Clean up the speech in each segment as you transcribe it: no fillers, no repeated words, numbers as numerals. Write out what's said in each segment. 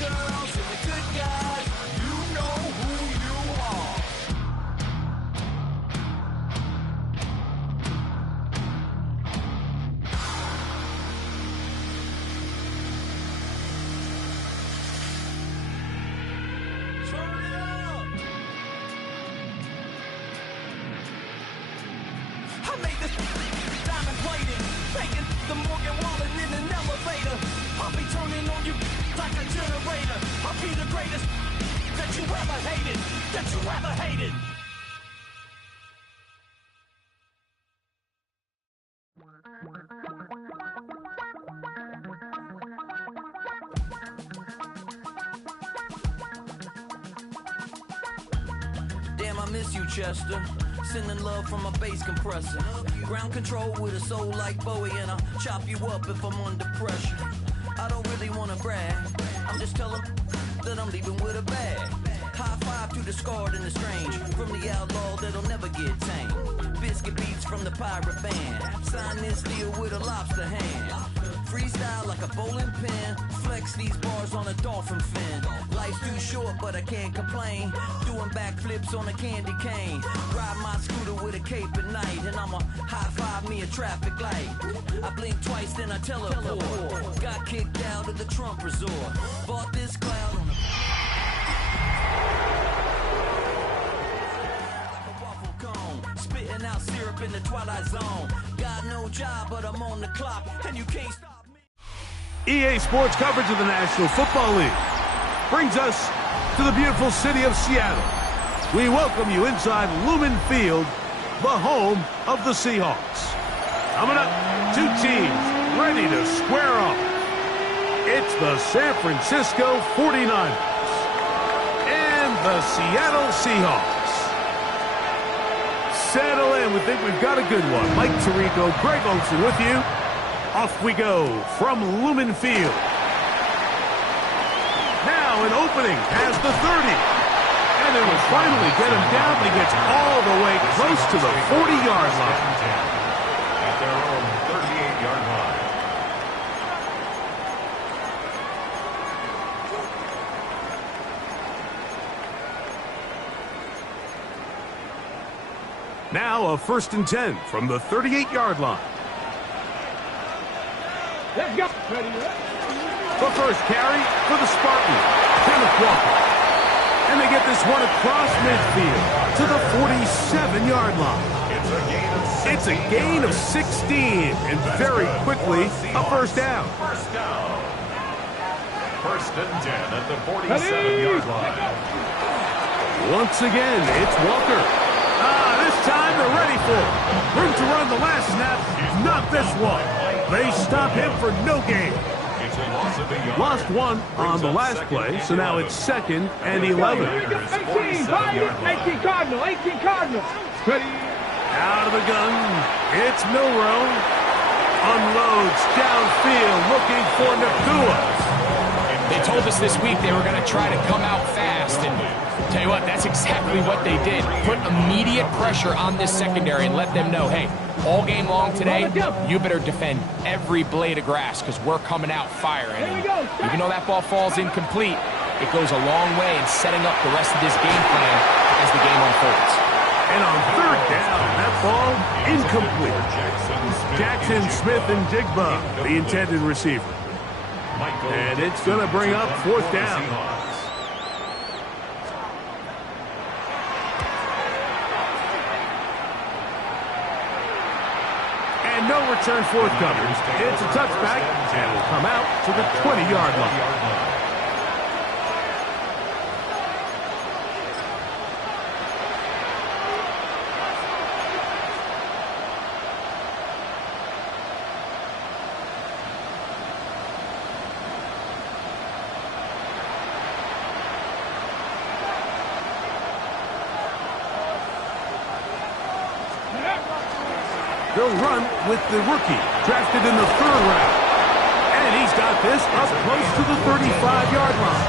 girls and the good guys, you know who you are. Turn it up. I made this diamond plated, taking the Morgan Wallen in an elevator. I'll be turning on you like a generator. I'll be the greatest that you ever hated, that you ever hated. Damn, I miss you, Chester. Sending love from a bass compressor. Ground control with a soul like Bowie, and I'll chop you up if I'm under pressure. I don't really wanna brag, I'm just telling that I'm leaving with a bag. High five to the scarred and the strange, from the outlaw that'll never get tamed. Biscuit beats from the pirate band, sign this deal with a lobster hand. Freestyle like a bowling pin, flex these bars on a dolphin fin. Life's too short but I can't complain, doing backflips on a candy cane. Ride my scooter with a cape at night, and I'ma high five me a traffic light. I blink twice then I teleport, got kicked out of the Trump resort. Bought this cloud on a like a waffle cone, spitting out syrup in the twilight zone. Got no job but I'm on the clock, and you can't stop. EA Sports coverage of the National Football League brings us to the beautiful city of Seattle. We welcome you inside Lumen Field, the home of the Seahawks. Coming up, two teams ready to square off. It's the San Francisco 49ers and the Seattle Seahawks. Settle in. We think we've got a good one. Mike Tirico, Greg Olsen with you. Off we go from Lumen Field. Now an opening past the 30. And it will finally get him down, but he gets all the way close to the 40-yard line. At their own 38-yard line. Now a 1st and 10 from the 38-yard line. Let's go. The first carry for the Spartans, Kenneth Walker. And they get this one across midfield to the 47-yard line. It's a gain of 16, and very quickly a first down. First down. 1st and 10 at the 47-yard line. Once again, it's Walker. This time they're ready for it. Room to run the last snap, not this one. They stop him for no gain. Lost one on the last play, so now it's 2nd and 11. 18 Cardinal. Ready. Out of the gun, it's Milroe. Unloads downfield, looking for Nakua. They told us this week they were going to try to come out fast, and tell you what, that's exactly what they did. Put immediate pressure on this secondary and let them know, hey, all game long today, you better defend every blade of grass because we're coming out firing. Even though that ball falls incomplete, it goes a long way in setting up the rest of this game plan as the game unfolds. And on 3rd down, that ball incomplete. Jackson Smith and Jigba, the intended receiver. And it's going to bring up 4th down. And no return forthcoming. It's a touchback, and will come out to the 20-yard line. They'll run with the rookie, drafted in the 3rd round. And he's got this up close to the 35-yard line.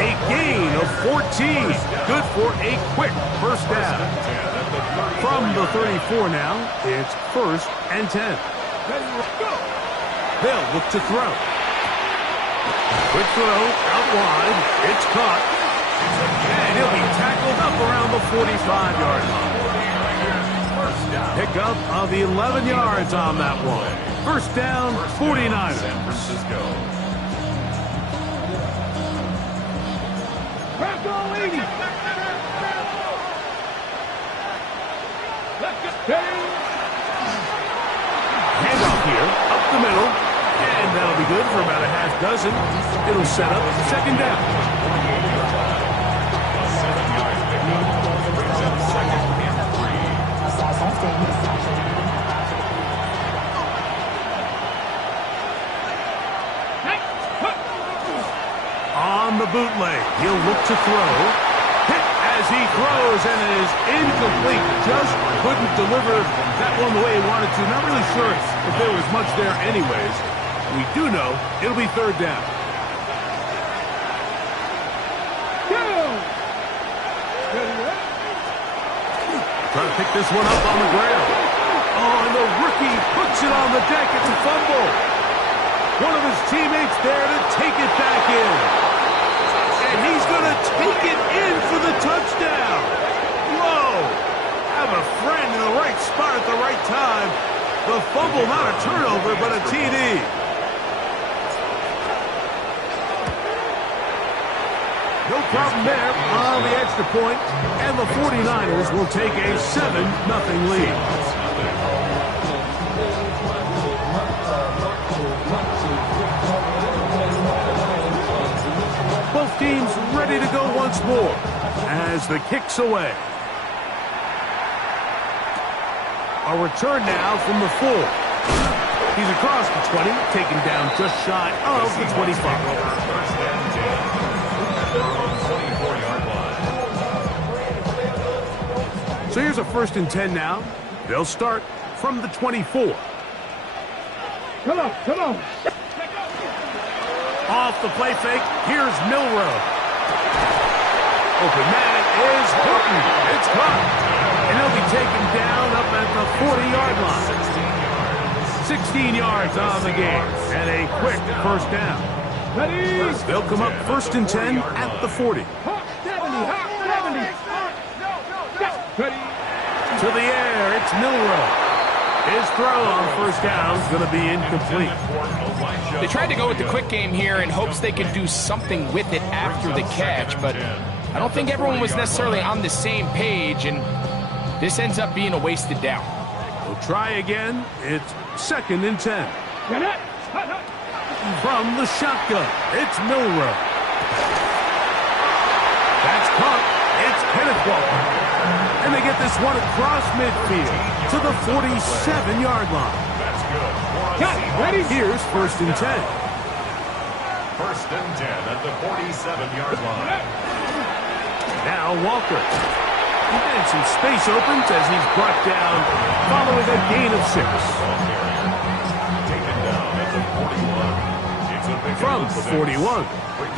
A gain of 14. Good for a quick first down. From the 34 now, it's 1st and 10. They'll look to throw. Quick throw out wide. It's caught. And he'll be tackled up around the 45-yard line. Pickup of 11 yards on that one. First down, 49ers. San Francisco. Bronco 80. Let's go. Handoff here, up the middle. And that'll be good for about a half dozen. It'll set up second down. A 7-yard pickup brings up second and 3. On the bootleg, he'll look to throw. Hit as he throws, and it is incomplete. Just couldn't deliver that one the way he wanted to. Not really sure if there was much there anyways. We do know it'll be third down. Trying to pick this one up on the ground. Oh, and the rookie puts it on the deck. It's a fumble. One of his teammates there to take it back in. And he's going to take it in for the touchdown. Whoa. Have a friend in the right spot at the right time. The fumble, not a turnover, but a TD. No problem there on the extra point, and the 49ers will take a 7-0 lead. Both teams ready to go once more as the kick's away. A return now from the 4. He's across the 20, taken down just shy of the 25. So here's a 1st and 10 now. They'll start from the 24. Come on, come on. Off the play fake, here's Milroe. Open man is Horton. It's caught. And he'll be taken down up at the 40-yard line. 16 yards on the game. And a quick first down. Ready? They'll come up 1st and 10 at the 40. Hawk 70, Hawk 70. Ready? To the air, it's Milroe. His throw on first down is going to be incomplete. They tried to go with the quick game here in hopes they could do something with it after the catch, but I don't think everyone was necessarily on the same page, and this ends up being a wasted down. We'll try again. It's 2nd and 10. Get it. From the shotgun, it's Milroe. That's caught. It's Kenneth Walker. And they get this one across midfield to the 47-yard line. That's good. Got it. Ready? Here's 1st and 10. 1st and 10 at the 47-yard line. Now Walker. And some space opens as he's brought down following a gain of 6. Taken down at the 41. It's a big From the 41.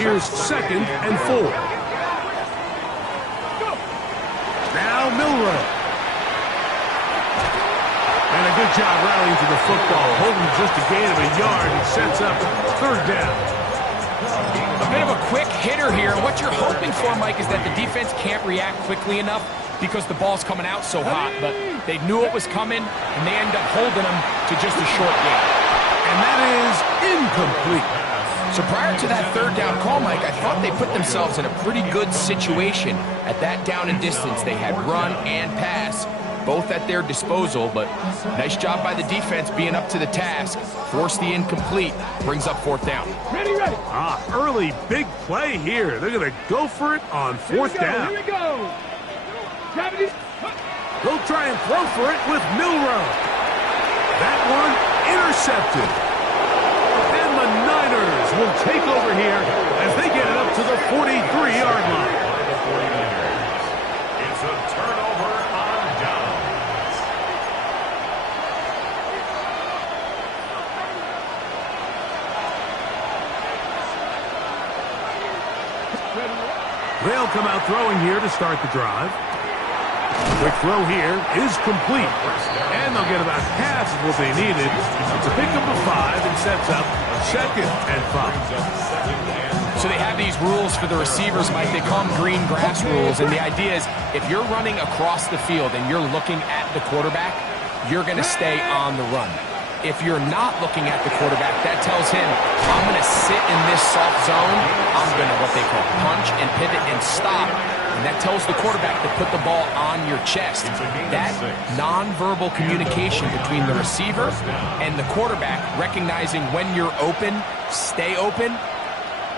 Here's 2nd and 4. Now Milroe. And a good job rallying to the football. Holding just a gain of a yard and sets up 3rd down. A bit of a quick hitter here, and what you're hoping for, Mike, is that the defense can't react quickly enough because the ball's coming out so hot, but they knew it was coming, and they end up holding them to just a short gain. And that is incomplete. So prior to that 3rd down call, Mike, I thought they put themselves in a pretty good situation at that down and distance. They had run and pass, both at their disposal, but nice job by the defense being up to the task. Force the incomplete, brings up 4th down. Ready? Early big play here. They're going to go for it on 4th down. Here we go. 70. They'll try and throw for it with Milroe. That one intercepted. And the Niners will take over here as they get it up to the 43-yard line. It's a turnover on downs. They'll come out throwing here to start the drive. Quick throw here is complete. And they'll get about half of what they needed. It's a pickup of 5 and sets up 2nd and 5. So they have these rules for the receivers, Mike. They call them green grass rules. And the idea is if you're running across the field and you're looking at the quarterback, you're going to stay on the run. If you're not looking at the quarterback, that tells him, I'm going to sit in this soft zone. I'm going to what they call punch and pivot and stop. And that tells the quarterback to put the ball on your chest. That nonverbal communication between the receiver and the quarterback, recognizing when you're open, stay open,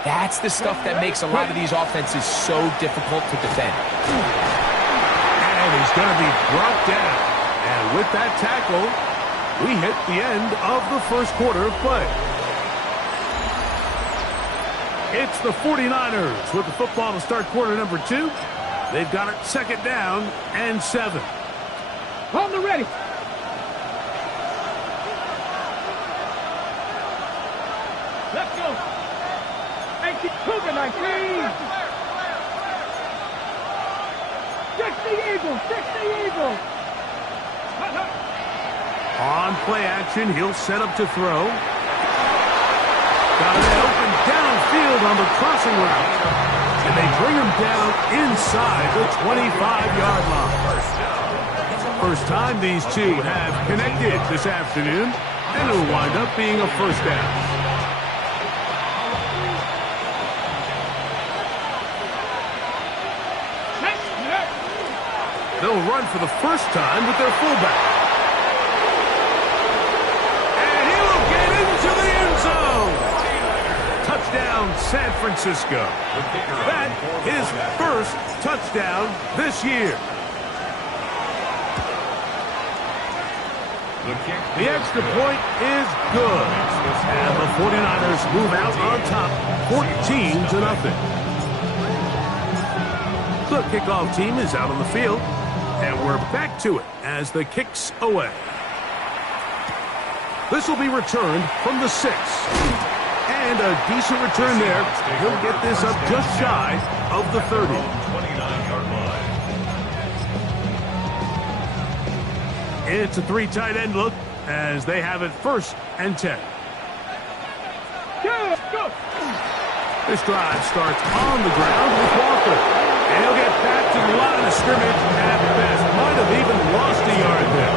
that's the stuff that makes a lot of these offenses so difficult to defend. And he's going to be brought down. And with that tackle, we hit the end of the first quarter of play. It's the 49ers with the football to start quarter number 2. They've got it 2nd down and 7. On the ready. Let's go. 19, Cougar 19. 60 Eagles, 60 Eagles. On play action, he'll set up to throw. Got it open downfield on the crossing route. And they bring him down inside the 25-yard line. First time these two have connected this afternoon, and it'll wind up being a first down. They'll run for the first time with their fullback. Touchdown, San Francisco. That his first touchdown this year. The extra point is good. And the 49ers move out on top 14-0. The kickoff team is out on the field. And we're back to it as the kick's away. This will be returned from the 6. And a decent return there. He'll get this up just shy of the 30. 29-yard line. It's a 3 tight end look as they have it 1st and 10. Go. This drive starts on the ground with Walker. And he'll get back to the line of scrimmage at best. Might have even lost a yard there.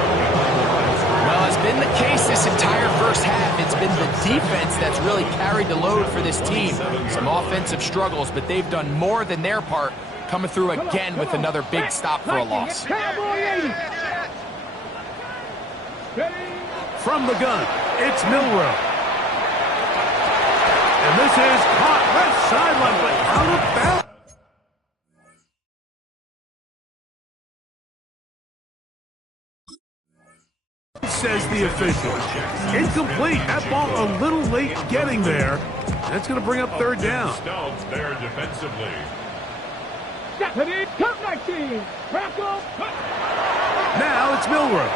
Well, it's been the case this entire first half. It's been the defense that's really carried the load for this team. Some offensive struggles, but they've done more than their part, coming through again with another big stop for a loss. From the gun, it's Milroe. And this is caught left sideline, but out of bounds. Says the official. Incomplete. That ball a little late getting there. That's going to bring up 3rd down. Stones there defensively. Come 19. Now it's Milroe.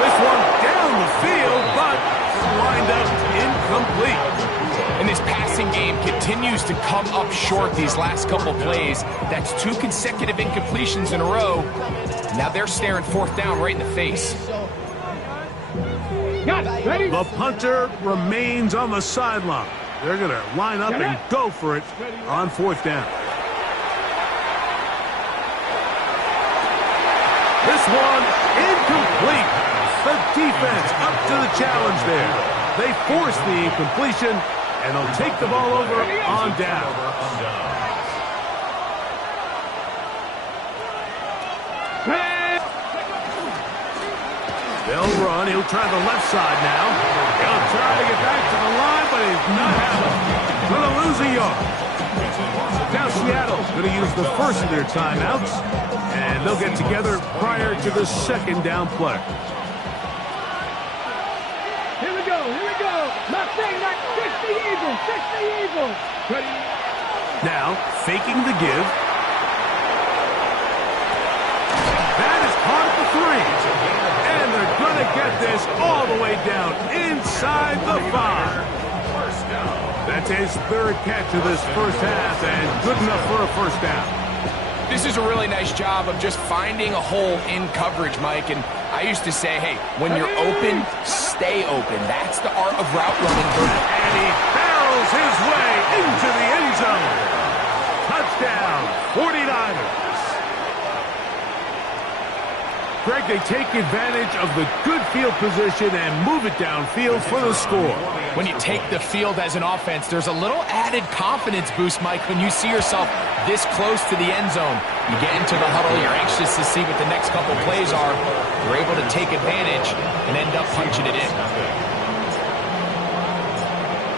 This one down the field, but lined up incomplete. And this passing game continues to come up short these last couple plays. That's 2 consecutive incompletions in a row. Now they're staring 4th down right in the face. The punter remains on the sideline. They're going to line up and go for it on 4th down. This one incomplete. The defense up to the challenge there. They force the incompletion, and they'll take the ball over on down. They'll run. He'll try the left side now. He'll try to get back to the line, but he's not happening. Going to lose a yard. Now Seattle's going to use the first of their timeouts, and they'll get together prior to the 2nd down play. Here we go. Not saying that. 60 Eagles. Ready. Now, faking the give. That is caught at the 3. And they're going to get this all the way down inside the 5. That's his 3rd catch of this first half, and good enough for a first down. This is a really nice job of just finding a hole in coverage, Mike. And I used to say, hey, when you're open, stay open. That's the art of route running. And he barrels his way into the end zone. Touchdown, 49ers. Greg, they take advantage of the good field position and move it downfield for the score. When you take the field as an offense, there's a little added confidence boost, Mike, when you see yourself this close to the end zone. You get into the huddle, you're anxious to see what the next couple plays are. You're able to take advantage and end up punching it in.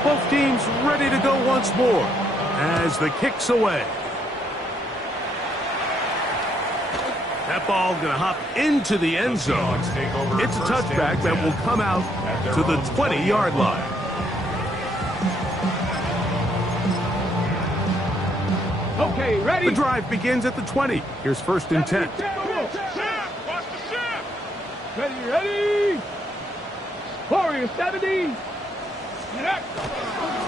Both teams ready to go once more as the kick's away. That ball going to hop into the end zone. It's a touchback that will come out to the 20-yard line. Okay, ready? The drive begins at the 20. Here's 1st and 10. Ready? Warrior 70.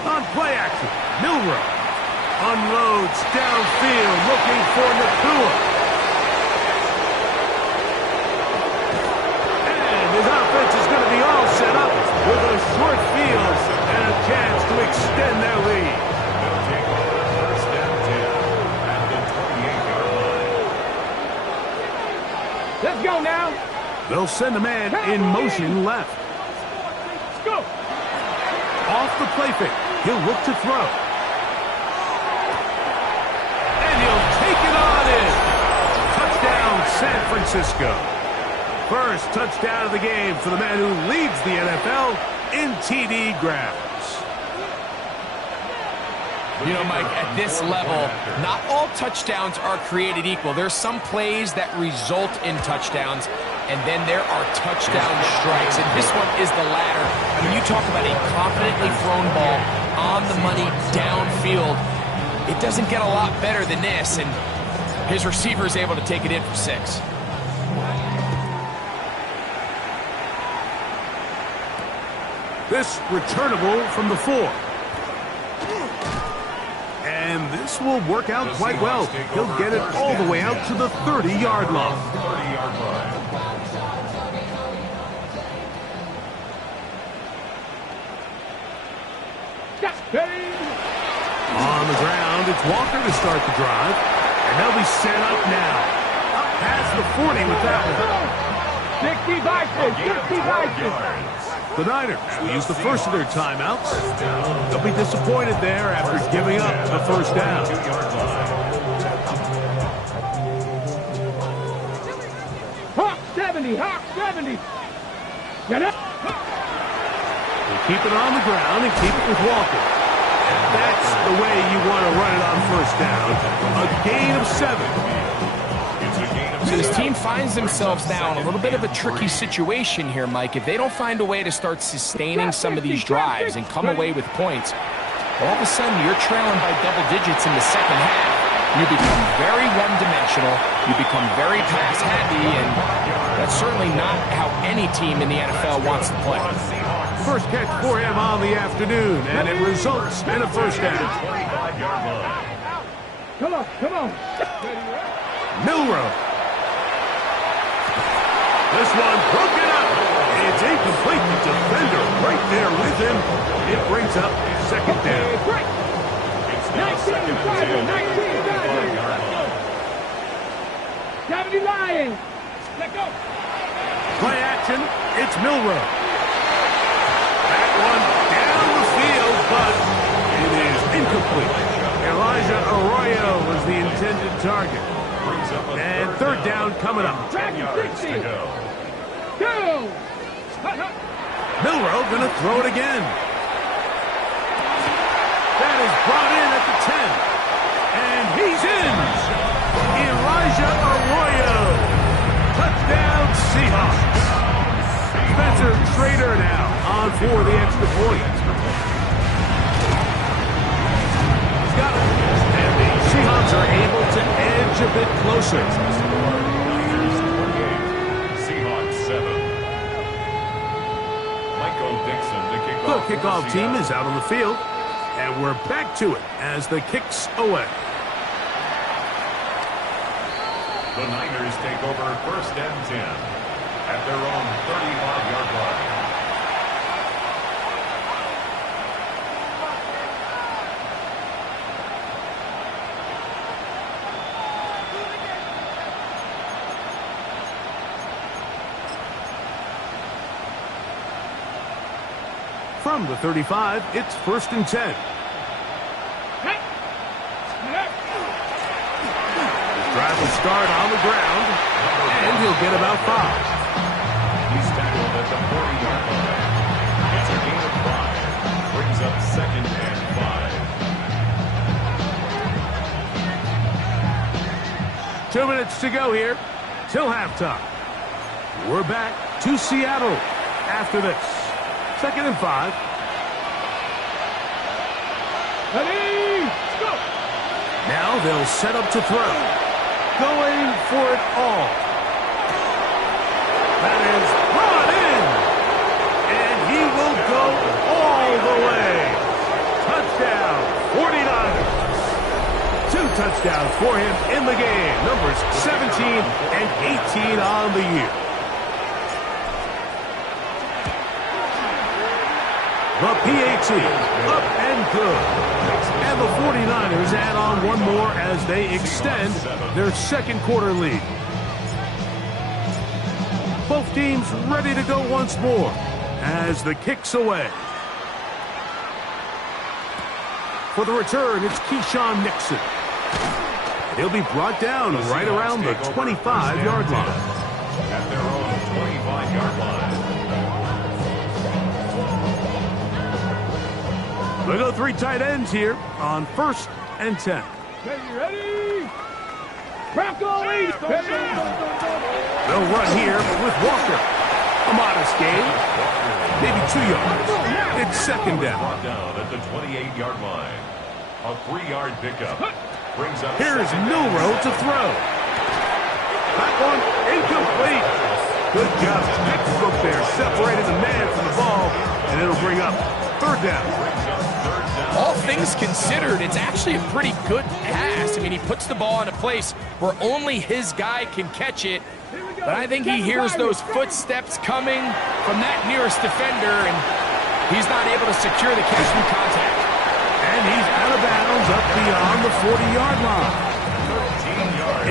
On play action, Milroe unloads downfield looking for Nakua. His offense is going to be all set up with a short field and a chance to extend their lead. They'll take over 1st and 10 at the 28-yard line. Let's go now. They'll send a man in motion left. Let's go. Off the play fake. He'll look to throw. And he'll take it on in. Touchdown, San Francisco. First touchdown of the game for the man who leads the NFL in TD grabs. You know, Mike, at this level, not all touchdowns are created equal. There's some plays that result in touchdowns, and then there are touchdown strikes, and this one is the latter. I mean, you talk about a confidently thrown ball on the money downfield. It doesn't get a lot better than this, and his receiver is able to take it in for 6. This returnable from the 4. And this will work out quite well. He'll get it all the way out to the 30-yard line. 30-yard line. On the ground, it's Walker to start the drive. And they'll be set up now. Up past the 40 with that one. 60 The Niners will use the first of their timeouts. They'll be disappointed there after giving up the first down. Hawk 70. Get up. They keep it on the ground and keep it with Walker. And that's the way you want to run it on first down. A gain of 7. So this team finds themselves now in a little bit of a tricky situation here, Mike. If they don't find a way to start sustaining some of these drives and come away with points, all of a sudden you're trailing by double digits in the second half. You become very one-dimensional. You become very pass-happy, and that's certainly not how any team in the NFL wants to play. First catch for him on the afternoon, and it results in a first down. Come on. Milroe. This one broken up. It's incomplete. The defender right there with him. It brings up 2nd down. 19 70 Lions. Let go. Play action. It's Milroe. That one down the field, but it is incomplete. Elijah Arroyo was the intended target. And 3rd down coming up. Go. Milroe going to throw it again. That is brought in at the 10. And he's in. Elijah Arroyo. Touchdown Seahawks. Spencer Trader now on for the extra point. He's got it. And the Seahawks are able to edge a bit closer. Seahawks 7. Michael Dixon to kick The off. kickoff team is out on the field, and we're back to it as the kick's away. The Niners take over 1st and 10 at their own 35-yard line. From the 35, it's 1st and 10. Drive will start on the ground, and he'll get about 5. He's tackled at the 40-yard line. It's a gain of 5. Brings up 2nd and 5. 2 minutes to go here till halftime. We're back to Seattle after this. 2nd and 5. Ready, go! Now they'll set up to throw. Going for it all. That is brought in. And he will go all the way. Touchdown, 49ers. 2 touchdowns for him in the game. Numbers 17 and 18 on the year. The PAT, up and good. And the 49ers add on one more as they extend their 2nd quarter lead. Both teams ready to go once more as the kick's away. For the return, it's Keyshawn Nixon. He'll be brought down right around the 25-yard line. At their own 25-yard line. They'll go 3 tight ends here on 1st and 10. Ready? Bronco lead. They'll run here with Walker. A modest gain. Maybe 2 yards. It's 2nd down. Brought down at the 28-yard line. A 3-yard pickup. Brings up. Here's Milroe to throw. That one incomplete. Good job. Textbook there. Separated the man from the ball. And it'll bring up 3rd down. All things considered, it's actually a pretty good pass. I mean, he puts the ball in a place where only his guy can catch it. But I think he hears those footsteps coming from that nearest defender, and he's not able to secure the catch through contact. And he's out of bounds up beyond the 40-yard line.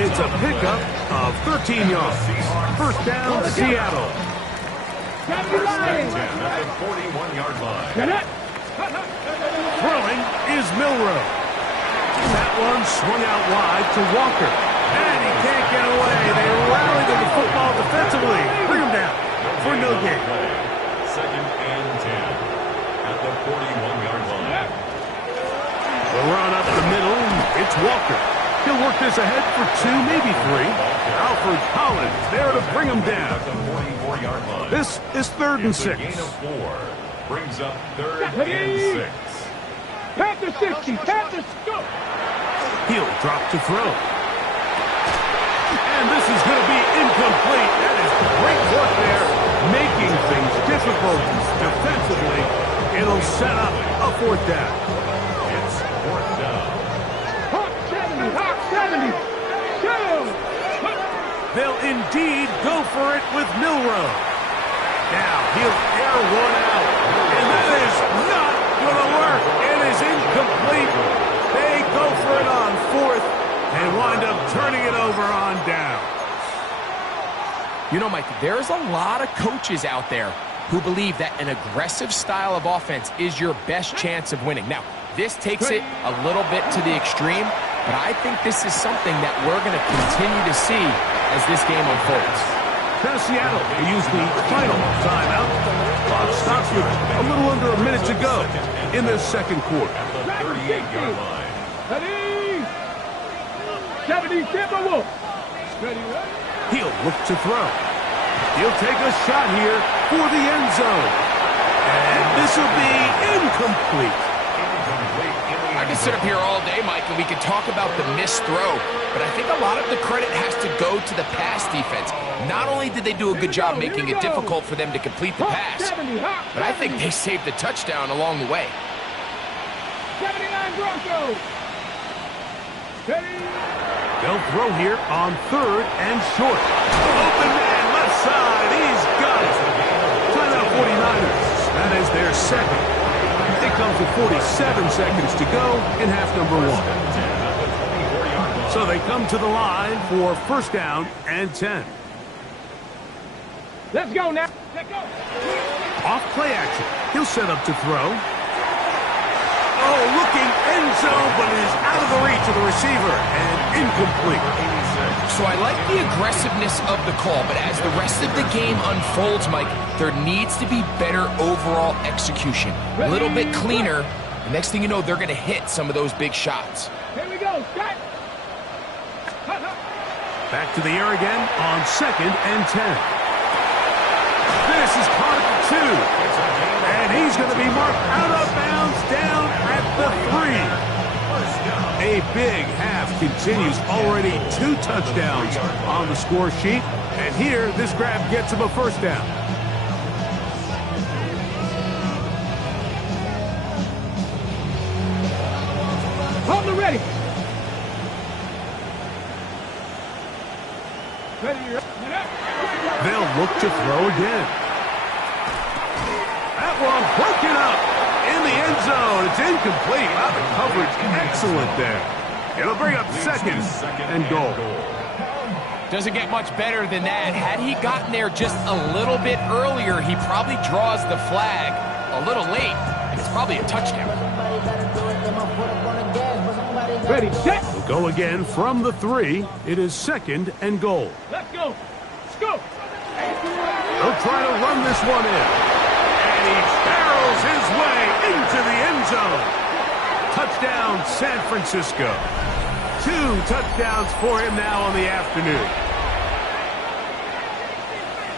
It's a pickup of 13 yards. 1st down, Seattle. First and 10 at the 41-yard line. Throwing is Milroe. That one swung out wide to Walker. And he can't get away. They rally to the football defensively. Bring him down for no gain. 2nd and 10 at the 41-yard line. The run up the middle. It's Walker. He'll work this ahead for 2, maybe 3. Alfred Collins there to bring him down. At the 44-yard line. This is 3rd and 6. A gain of 4. Brings up 3rd and 6. Panther 60. Panthers go. He'll drop to throw. And this is going to be incomplete. That is great work there, making things difficult defensively. It'll set up a 4th down. It's 4th down. Hawk 70. Hawk 70. Go. They'll indeed go for it with Milroe. Now he'll air one out. And that is not going to work. It is incomplete. They go for it on 4th and wind up turning it over on down. You know, Mike, there's a lot of coaches out there who believe that an aggressive style of offense is your best chance of winning. Now, this takes it a little bit to the extreme, but I think this is something that we're going to continue to see as this game unfolds. Now Seattle will use the final timeout. Clock stops with a little under a minute to go in this 2nd quarter. At the 38-yard line. Ready? 70. Timberwolves. Ready? He'll look to throw. He'll take a shot here for the end zone. And this will be incomplete. I can sit up here all day, Mike, and we can talk about the missed throw, but I think a lot of the credit has to go to the pass defense. Not only did they do a good job making it difficult for them to complete the pass, but I think they saved the touchdown along the way. 79 Broncos. They'll throw here on 3rd and short. Open man, left side. He's got it. Timeout 49ers. That is their second. It comes with 47 seconds to go in half number 1. So they come to the line for 1st down and 10. Let's go now. Let's go. Off play action. He'll set up to throw. Oh, looking end zone, but it is out of the reach of the receiver and incomplete. So I like the aggressiveness of the call, but as the rest of the game unfolds, Mike, there needs to be better overall execution. A little bit cleaner. The next thing you know, they're going to hit some of those big shots. Here we go. Start. Back to the air again on 2nd and 10. This is caught at the 2. And he's going to be marked out of bounds down at the 3. A big half continues. Already 2 touchdowns on the score sheet. And here, this grab gets him a 1st down. Hold the ready. They'll look to throw again. That one broken up in the end zone. It's incomplete. Wow, the coverage excellent there. It'll bring up 2nd and goal. Doesn't get much better than that. Had he gotten there just a little bit earlier, he probably draws the flag a little late, and it's probably a touchdown. Ready, set. We'll go again from the 3. It is 2nd and goal. Let's go. Let's go. They'll try to run this one in. And he barrels his way into the end zone. Touchdown, San Francisco. 2 touchdowns for him now on the afternoon.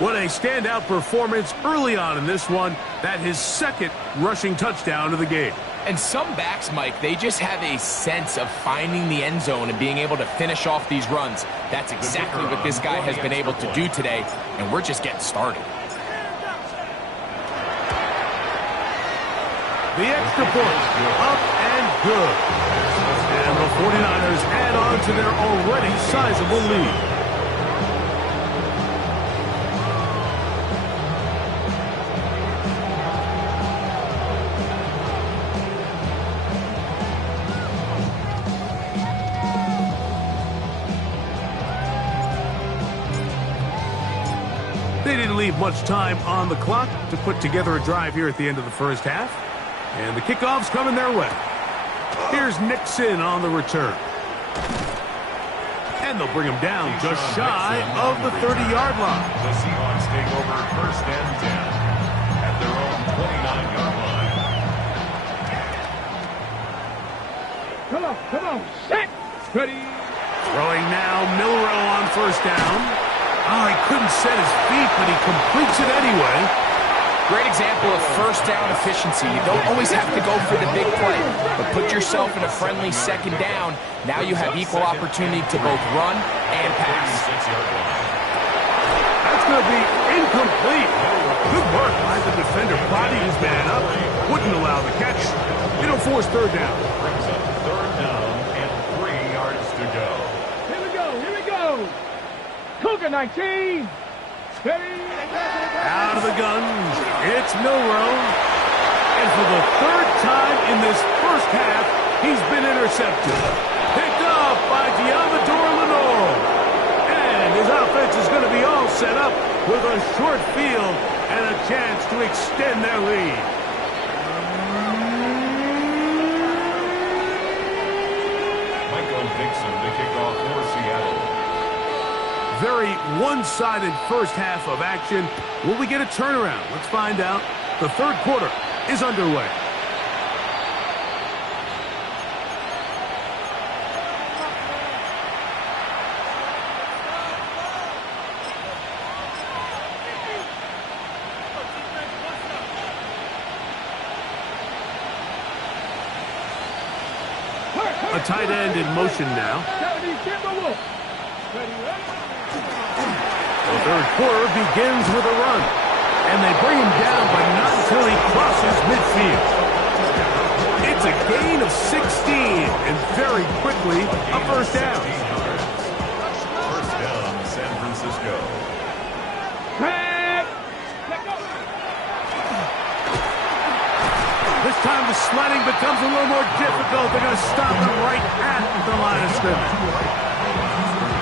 What a standout performance early on in this one. That his 2nd rushing touchdown of the game. And some backs, Mike, they just have a sense of finding the end zone and being able to finish off these runs. That's exactly what this guy has been able to do today, and we're just getting started. The extra point, up and good. And the 49ers add on to their already sizable lead. They didn't leave much time on the clock to put together a drive here at the end of the 1st half. And the kickoff's coming their way. Here's Nixon on the return. And they'll bring him down just shy of the 30-yard line. The Seahawks take over 1st and 10 at their own 29-yard line. Come on. Set. Ready. Throwing now, Milroe on 1st down. Oh, he couldn't set his feet, but he completes it anyway. Great example of 1st down efficiency. You don't always have to go for the big play, but put yourself in a friendly 2nd down. Now you have equal opportunity to both run and pass. That's going to be incomplete. Good work by the defender. Body his man up. Wouldn't allow the catch. It'll force 3rd down. Brings up 3rd down and 3 yards to go. Here we go. Cougar 19. Ready. Out of the gun, it's Milroe. And for the 3rd time in this 1st half, he's been intercepted. Picked off by Diamador Lenore. And his offense is going to be all set up with a short field and a chance to extend their lead. Michael Dixon to kick off for Seattle. Very one-sided 1st half of action. Will we get a turnaround? Let's find out. The 3rd quarter is underway. A tight end in motion now. The 3rd quarter begins with a run. And they bring him down, but not until he crosses midfield. It's a gain of 16, and And very quickly, a first down. First down, San Francisco. This time the sledding becomes a little more difficult. They're going to stop him right at the line of scrimmage.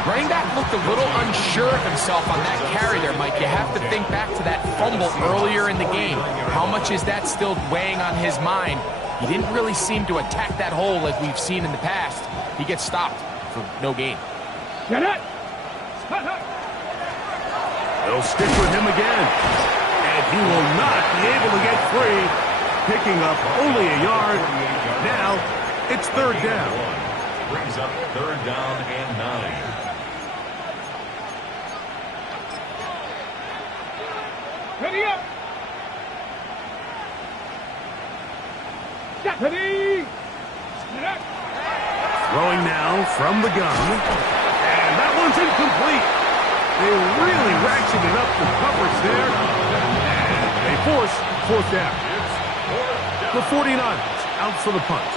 Running back looked a little unsure of himself on that carry there, Mike. You have to think back to that fumble earlier in the game. How much is that still weighing on his mind? He didn't really seem to attack that hole like we've seen in the past. He gets stopped for no gain. They'll stick with him again. And he will not be able to get free. Picking up only a yard. Now it's third down. Brings up third down and 9. Ready up. Ready. Throwing now from the gun. And that one's incomplete. They really ratcheted up the coverage there. And they force fourth down. The 49ers out for the punt.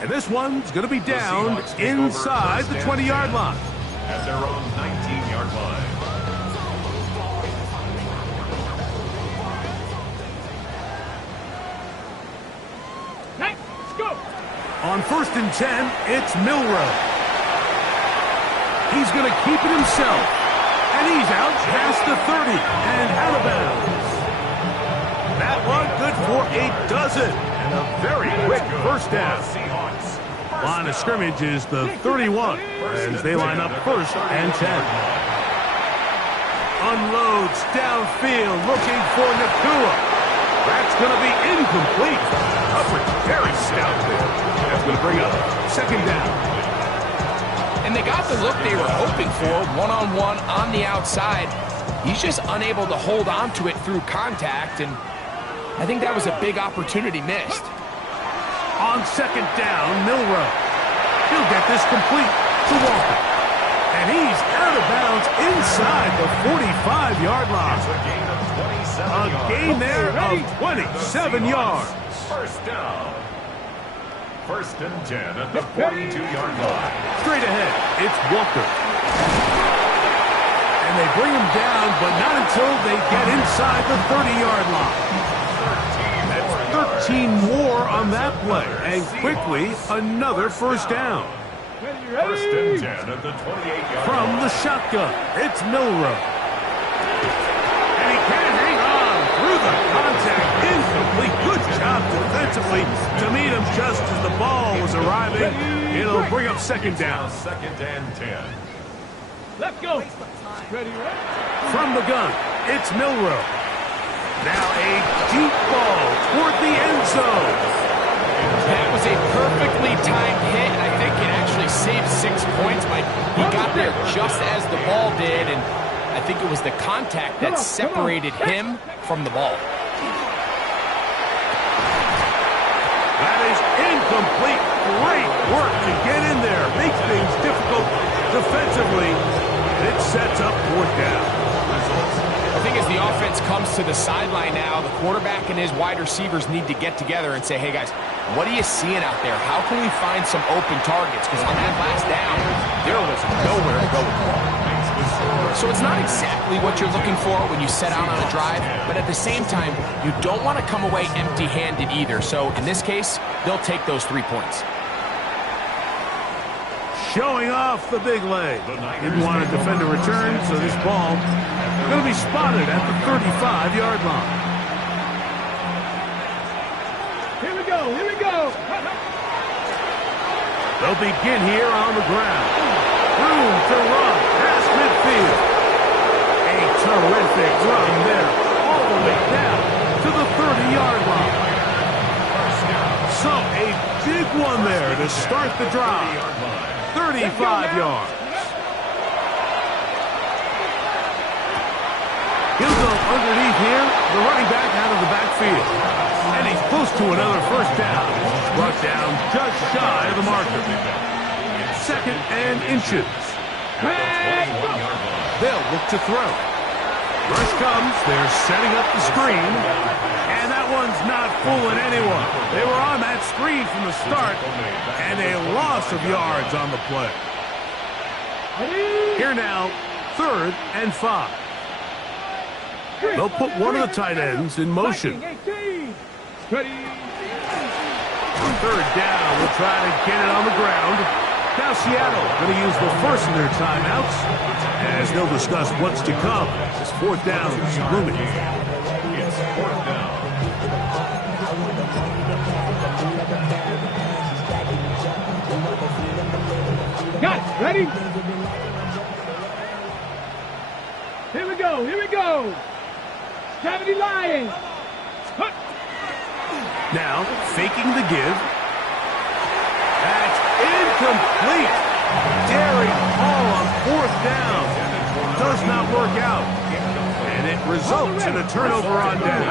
And this one's going to be down inside the 20-yard line. At their own 19-yard line. Let's go. On 1st and 10, it's Milroe. He's going to keep it himself. And he's out past the 30 and out of bounds. That one good for a dozen. And a very quick first down. Line of scrimmage is the 31 as they line up 1st and 10. Unloads downfield looking for Nacua. That's going to be incomplete. Coverage very stout there. That's going to bring up 2nd down. And they got the look they were hoping for, one-on-one on the outside. He's just unable to hold on to it through contact, and I think that was a big opportunity missed. On 2nd down, Milroe. He'll get this complete to Walker. And he's out of bounds inside the 45-yard line. A gain there of 27 yards. First down. 1st and 10 at the 42-yard line. Straight ahead, it's Walker. And they bring him down, but not until they get inside the 30-yard line. 13 more on that play, and quickly another first down. 1st and 10 at the 28-yard From the shotgun, it's Milroe. And he can't hang on through the contact. Incomplete. Good job defensively to meet him just as the ball was arriving. It'll bring up 2nd down. 2nd and 10. Let's go. Ready. From the gun, it's Milroe. Now a deep ball toward the end zone. That was a perfectly timed hit, and I think it actually saved 6 points. But he got there just as the ball did, and I think it was the contact that separated him from the ball. That is incomplete. Great work to get in there. Makes things difficult defensively. It sets up 4th down. I think as the offense comes to the sideline now, the quarterback and his wide receivers need to get together and say, hey, guys, what are you seeing out there? How can we find some open targets? Because on that last down, there was nowhere to go with the ball. So it's not exactly what you're looking for when you set out on a drive, but at the same time, you don't want to come away empty-handed either. So in this case, they'll take those 3 points. Showing off the big leg. Didn't want to defend a return, so this ball going to be spotted at the 35-yard line. Here we go. Here we go. They'll begin here on the ground. Room to run past midfield. A terrific run there all the way down to the 30-yard line. So a big one there to start the drive. 35 yards. He'll go underneath here, the running back out of the backfield. And he's close to another first down. Brought down just shy of the marker. 2nd and inches. They'll look to throw. Rush comes. They're setting up the screen. And that one's not fooling anyone. They were on that screen from the start. And a loss of yards on the play. Here now, 3rd and 5. They'll put one of the tight ends in motion. On 3rd down, we'll try to get it on the ground. Now Seattle going to use the first of their timeouts as they'll discuss what's to come. This 4th down is looming. It's 4th down. Got it. Ready? Here we go. Here we go. 70 Lions. Huh. Now, faking the give. That's incomplete. Daring Hall on 4th down. Does not work out. And it results in a turnover on down.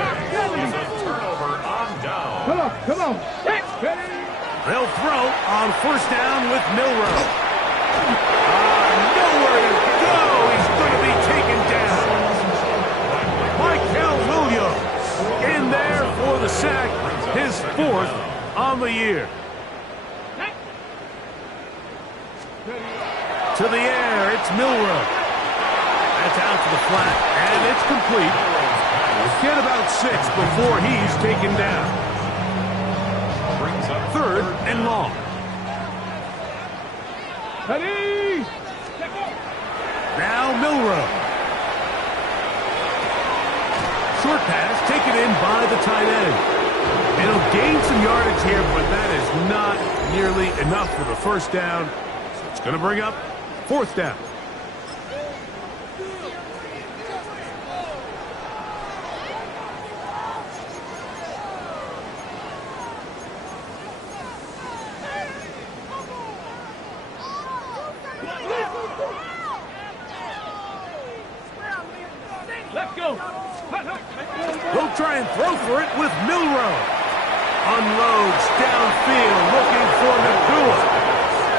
It's a turnover on down. Come on. Come on. Set. Ready? They'll throw on 1st down with Milroe. Nowhere to go. He's going to be taken down. Michael Williams in there for the sack. His 4th on the year. To the air, it's Milroe. That's out to the flat, and it's complete. We'll get about 6 before he's taken down. 3rd and long. Ready? Now Milroe. Short pass taken in by the tight end. And he'll gain some yardage here, but that is not nearly enough for the 1st down. So it's going to bring up 4th down. Let's go. They'll try and throw for it with Milroe. Unloads downfield looking for Nakua.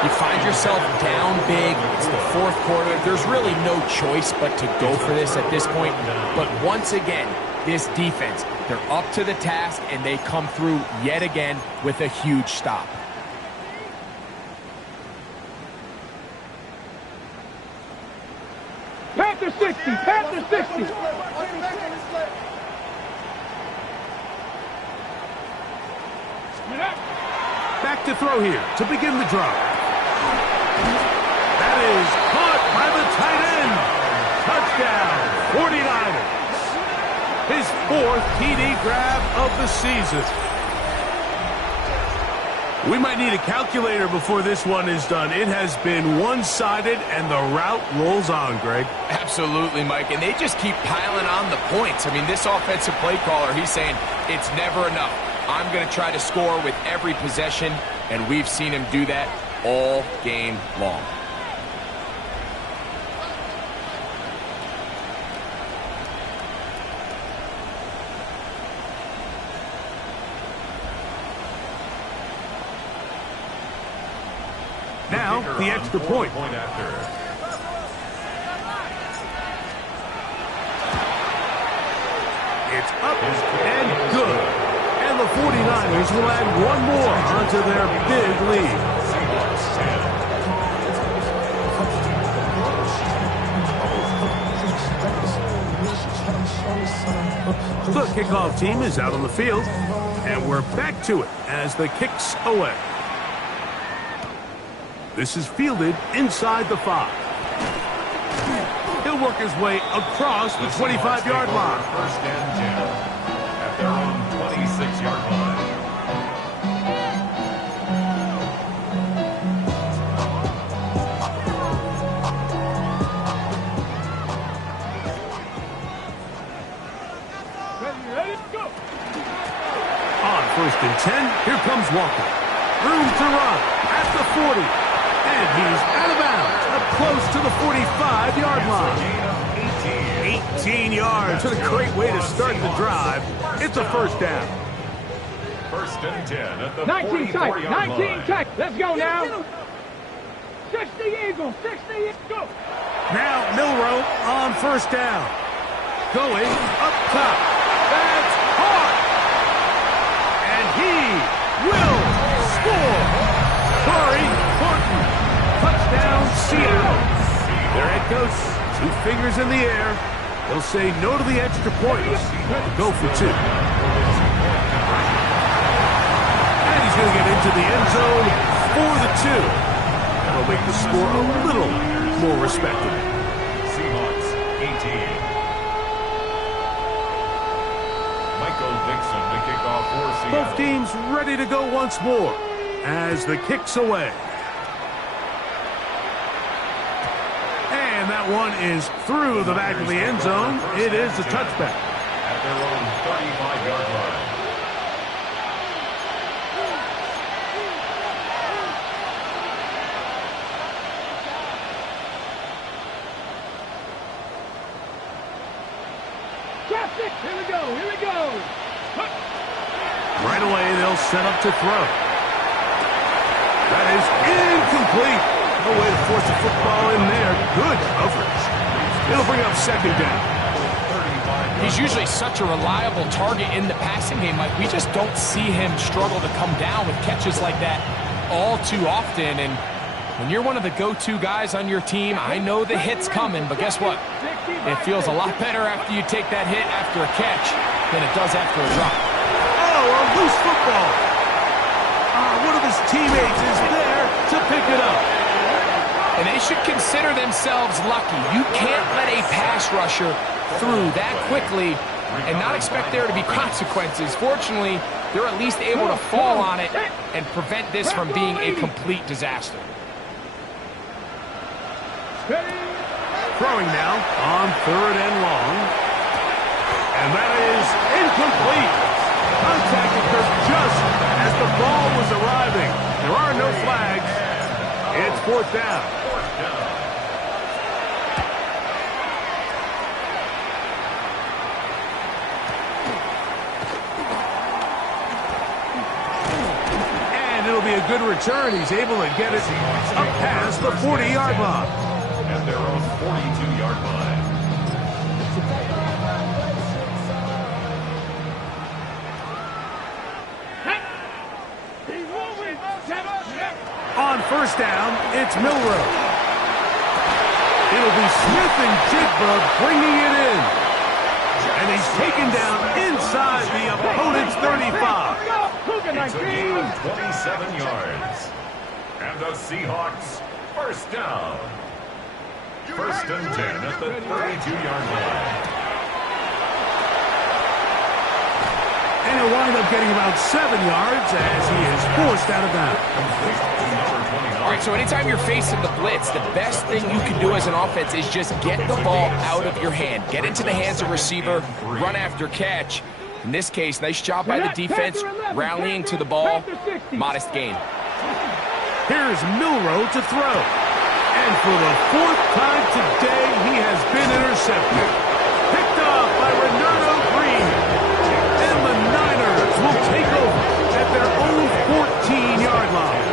You find yourself down big. It's the 4th quarter. There's really no choice but to go for this at this point. But once again, this defense, they're up to the task, and they come through yet again with a huge stop. Panther 60. Panther 60. Back to throw here to begin the drive. That is caught by the tight end. Touchdown, 49ers. His 4th TD grab of the season. We might need a calculator before this one is done. It has been one-sided, and the route rolls on, Greg. Absolutely, Mike, and they just keep piling on the points. I mean, this offensive play caller, he's saying it's never enough. I'm going to try to score with every possession, and we've seen him do that all game long. Now, the extra point. It's up and good. And the 49ers will add one more onto their big lead. The kickoff team is out on the field, and we're back to it as the kick's away. This is fielded inside the 5. He'll work his way across the 25-yard line. 1st and 10 at their own 26-yard line. Ready, go. On 1st and 10, here comes Walker. Room to run at the 40. And he's out of bounds, up close to the 45-yard line. 18 yards. What a great way to start the drive. It's a 1st down. 1st and 10 at the 19 tight. 44-yard 19 line. tight. Let's go now. 60 Eagles. 60 Eagles. Go. Now Milroe on first down. Going up top. That's caught. And he will score. Corey Horton. Touchdown, Seattle. Their head coach, 2 fingers in the air. He'll say no to the extra points. Go for 2. And he's going to get into the end zone for the 2. That'll make the score a little more respectable. Seahawks 18. Michael Dixon to kick off for Seattle. Both teams ready to go once more as the kick's away. And that one is through the back of the end zone. It is a touchback. At their own 35-yard line. Here we go. Here we go. Right away, they'll set up to throw. That is incomplete. No way to force the football in there. Good coverage. It'll bring up second down. He's usually such a reliable target in the passing game. Like, we just don't see him struggle to come down with catches like that all too often. And when you're one of the go-to guys on your team, I know the hit's coming, but guess what? It feels a lot better after you take that hit after a catch than it does after a drop. Oh, a loose football. One of his teammates is there to pick it up. And they should consider themselves lucky. You can't let a pass rusher through that quickly and not expect there to be consequences. Fortunately, they're at least able to fall on it and prevent this from being a complete disaster. Throwing now on 3rd and long. And that is incomplete. Contact occurred just as the ball was arriving. There are no flags. It's 4th down. And it'll be a good return. He's able to get it up past the 40-yard line. At their own 42-yard line. On first down, it's Milroe. It'll be Smith and Jigba bringing it in. And he's taken down inside the opponent's 35. It's a gain of 27 yards. And the Seahawks, first down. 1st and 10 at the 32-yard line. And he'll wind up getting about 7 yards as he is forced out of bounds. All right, so anytime you're facing the blitz, the best thing you can do as an offense is just get the ball out of your hand. Get into the hands of receiver, run after catch. In this case, nice job by the defense, rallying to the ball. Modest gain. Here's Milroe to throw. And for the 4th time today, he has been intercepted. Picked off by Renato Green. And the Niners will take over at their own 14-yard line.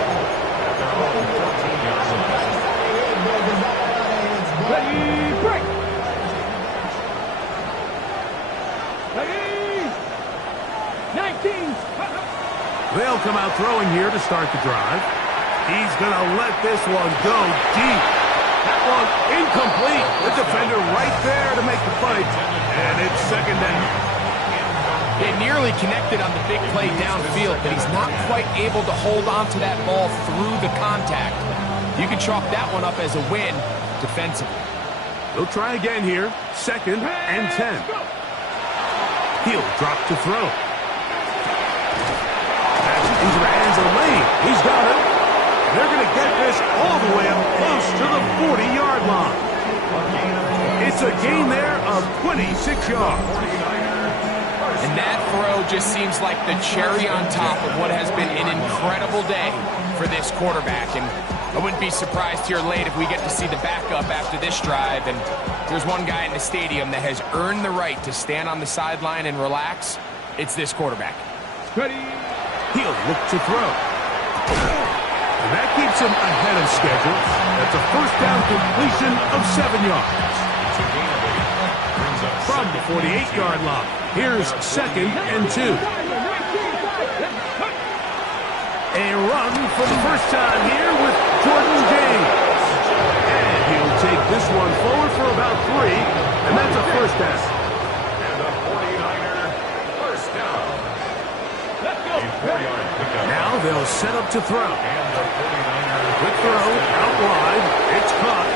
Ready, break. Ready. 19. They'll come out throwing here to start the drive. He's going to let this one go deep. That one incomplete. The defender right there to make the fight. And it's 2nd down. They nearly connected on the big play downfield, but he's not quite able to hold on to that ball through the contact. You can chalk that one up as a win defensively. They'll try again here. 2nd and 10. He'll drop to throw. That's into the hands of Lane. He's got it. They're going to get this all the way up close to the 40-yard line. It's a gain there of 26 yards. And that throw just seems like the cherry on top of what has been an incredible day for this quarterback. And I wouldn't be surprised here late if we get to see the backup after this drive. And there's one guy in the stadium that has earned the right to stand on the sideline and relax. It's this quarterback. Ready. He'll look to throw. And that keeps him ahead of schedule. That's a first down completion of 7 yards. From the 48-yard line, here's 2nd and 2. A run for the first time here with Jordan James. And he'll take this one forward for about 3, and that's a first down. And a 49er first down. A 4-yard pickup. Now they'll set up to throw. And the 49er. Quick throw out wide. It's caught.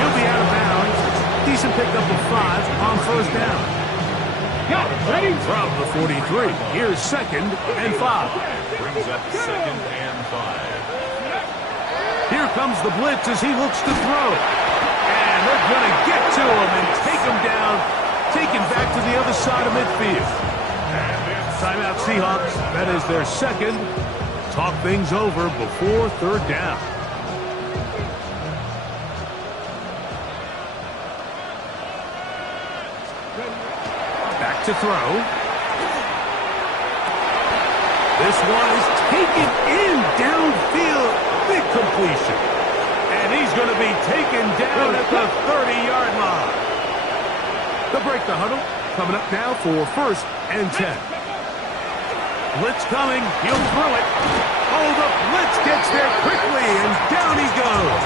He'll be out of bounds. Decent pickup of 5 on first down. Got it. Ready? From the 43, here's 2nd and 5. Brings up 2nd and 5. Here comes the blitz as he looks to throw. And they're going to get to him and take him down, take him back to the other side of midfield. Timeout Seahawks. That is their 2nd. Talk things over before 3rd down. Back to throw. This one is taken in downfield. Big completion. And he's going to be taken down at the 30-yard line. They'll break the huddle. Coming up now for 1st and 10. Blitz coming. He'll throw it. Oh, the blitz gets there quickly, and down he goes.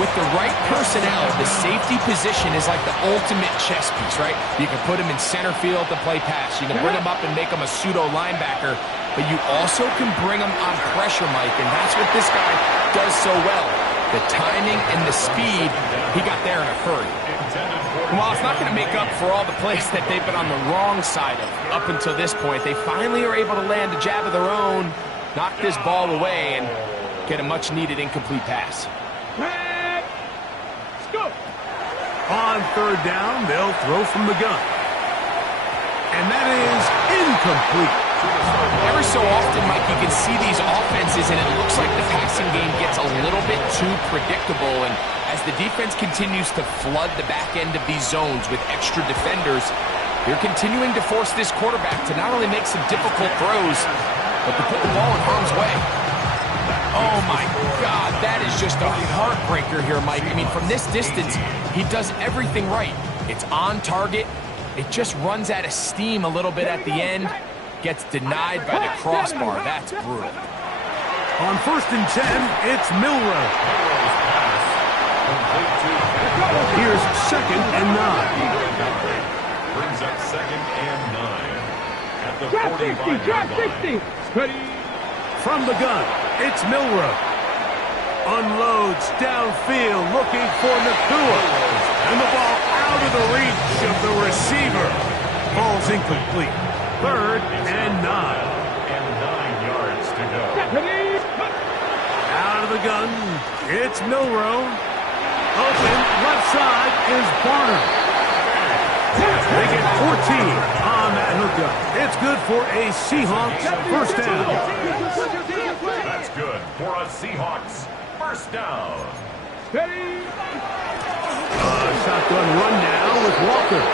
With the right personnel, the safety position is like the ultimate chess piece, right? You can put him in center field to play pass. You can bring him up and make him a pseudo linebacker, but you also can bring him on pressure, Mike, and that's what this guy does so well. The timing and the speed, he got there in a hurry. And while it's not going to make up for all the plays that they've been on the wrong side of up until this point, they finally are able to land a jab of their own, knock this ball away, and get a much-needed incomplete pass. On 3rd down, they'll throw from the gun. And that is incomplete. Every so often, Mike, you can see these offenses, and it looks like the passing game gets a little bit too predictable. And as the defense continues to flood the back end of these zones with extra defenders, you're continuing to force this quarterback to not only make some difficult throws, but to put the ball in harm's way. Oh, my God, that is just a heartbreaker here, Mike. I mean, from this distance, he does everything right. It's on target. It just runs out of steam a little bit at the end. Gets denied by the crossbar. That's brutal. On 1st and 10, it's Milroe. Here's 2nd and 9. Brings up 2nd and 9. At the Drop 60, 45-yard drop line. 60. Ready? From the gun, it's Milroe. Unloads downfield, looking for Nakua. And the ball out of the reach of the receiver. Ball's incomplete. 3rd and 9. And 9 yards to go. Ready? Out of the gun, it's Milroe. Open, left side is Barner. They get 14 on that hookup. It's good for a Seahawks first down. That's good for a Seahawks first down. Ready? Shotgun run now with Walker.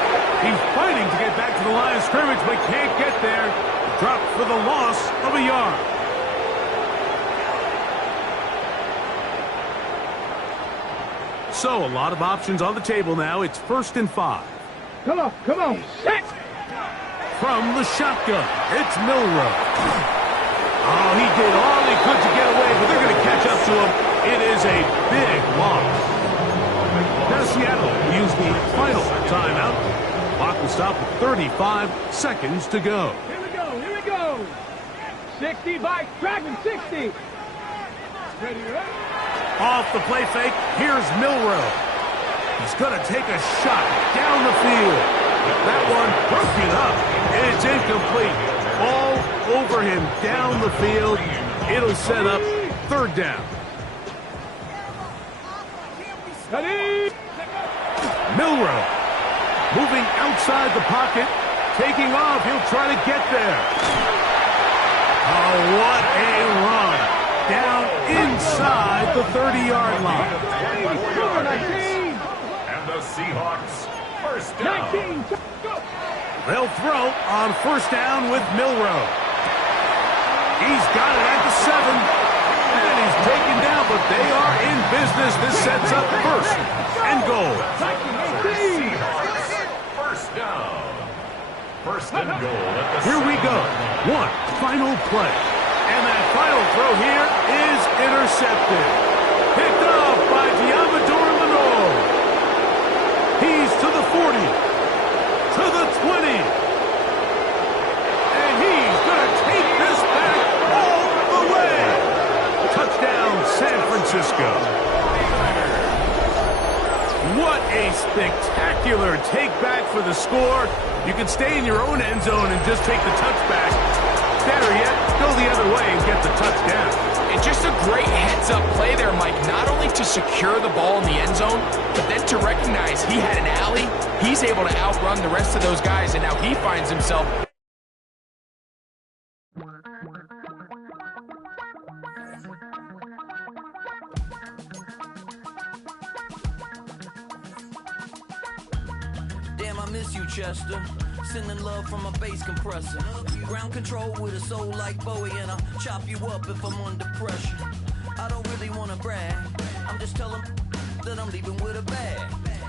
He's fighting to get back to the line of scrimmage, but can't get there. Dropped for the loss of a yard. So a lot of options on the table now. It's 1st and 5. Come on, come on. Set. From the shotgun, it's Milroe. Oh, he did all he could to get away, but they're going to catch up to him. It is a big loss. Now Seattle will use the final timeout. Clock will stop with 35 seconds to go. Here we go, here we go. 60 by Dragon, 60. Ready, ready? Off the play fake, here's Milroe. He's going to take a shot down the field. That one broken up. It's incomplete. All over him down the field. It'll set up 3rd down. Ready? Milroe moving outside the pocket. Taking off. He'll try to get there. Oh, what a run. Down inside the 30-yard line. And the Seahawks first down. 19, go. They'll throw on 1st down with Milroe. He's got it at the 7. And he's taken down, but they are in business. This sets up first and goal. First down. First and goal at the Here we go. One final play. And that final throw here is intercepted. Picked off by Diamador Lenore. He's to the 40. To the 20. And he's going to take this back all the way. Touchdown, San Francisco. What a spectacular take back for the score. You can stay in your own end zone and just take the touchback. Better yet, go the other way and get the touchdown. And just a great heads-up play there, Mike. Not only to secure the ball in the end zone, but then to recognize he had an alley. He's able to outrun the rest of those guys, and now he finds himself... Damn, I miss you, Chester. Sending love from a bass compressor. Ground control with a soul like Bowie, and I'll chop you up if I'm under pressure. I don't really want to brag. I'm just telling that I'm leaving with a bag.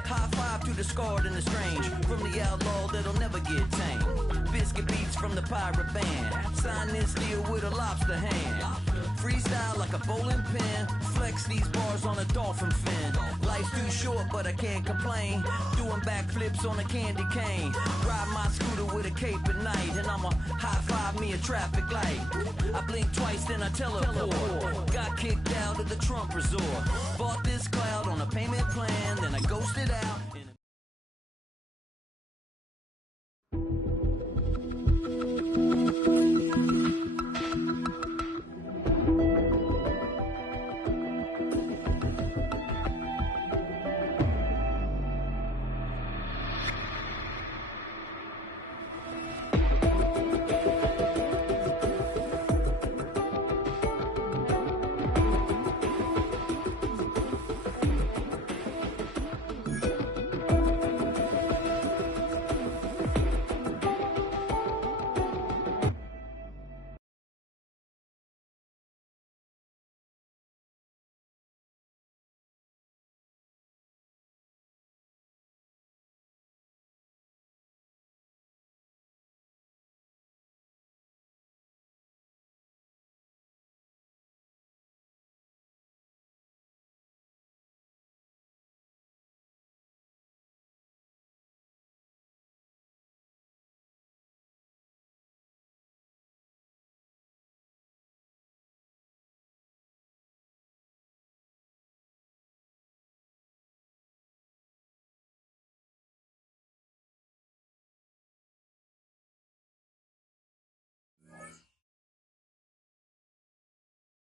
High five to the scarred and the strange. From the outlaw that'll never get tamed. Biscuit beats from the pirate band. Sign this deal with a lobster hand. Freestyle like a bowling pin. Flex these bars on a dolphin fin. Life's too short, but I can't complain. Doing backflips on a candy cane. Ride my scooter with a cape at night. And I'ma high five me a traffic light. I blink twice, then I teleport. Got kicked out of the Trump resort. Bought this cloud